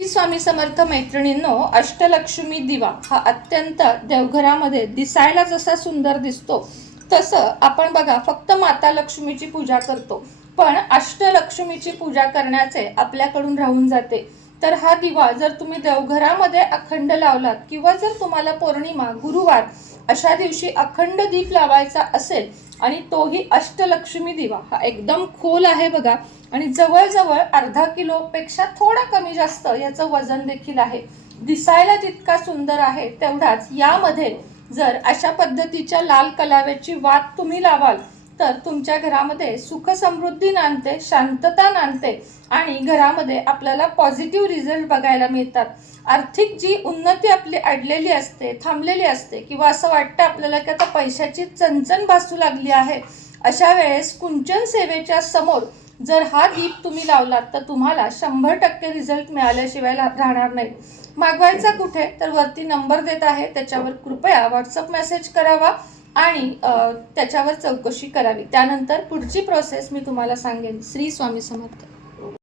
श्री स्वामी समर्थ मैत्रिणींनो, अष्टलक्ष्मी दिवा हा अत्यंत देवघरामध्ये दिसायला जसा सुंदर दिसतो तसं आपण बघा फक्त माता लक्ष्मीची पूजा करतो, पण अष्टलक्ष्मीची पूजा करण्याचे आपल्याकडून राहून जाते। तर हा दिवा जर तुम्ही देवघरामध्ये अखंड लावलात किंवा जर तुम्हाला पौर्णिमा गुरुवार अशा दिवशी अखंड दीप लावायचा असेल आणि तोही अष्टलक्ष्मी दिवा हा एकदम खोल आहे बघा, आणि जवळजवळ अर्धा किलोपेक्षा थोडा कमी जास्त याचं वजन देखील आहे। दिसायला जितका सुंदर आहे तेवढाच यामध्ये जर अशा पद्धतीच्या लाल कलाव्याची वात तुम्ही लावाल तर तुमच्या घरामध्ये सुख समृद्धी नांदते, शांतता नांदते आणि घरामध्ये आपल्याला पॉझिटिव्ह रिझल्ट बघायला मिळतात। आर्थिक जी उन्नती आपली अडलेली असते, थांबलेली असते, किंवा असं वाटतं आपल्याला की आता पैशाची चणचण भासू लागली आहे, अशा वेळेस कुंचन सेवेच्या समोर जर हा दीप तुम्ही लावलात तर तुम्हाला 100% रिझल्ट मिळाल्याशिवाय राहणार नाही। मागवायचा कुठे, तर वरती नंबर देत आहे त्याच्यावर कृपया व्हॉट्सअप मेसेज करावा आणि त्याच्यावर चौकशी करावी। त्यानंतर पुढची प्रोसेस मी तुम्हाला सांगेन। श्री स्वामी समर्थ।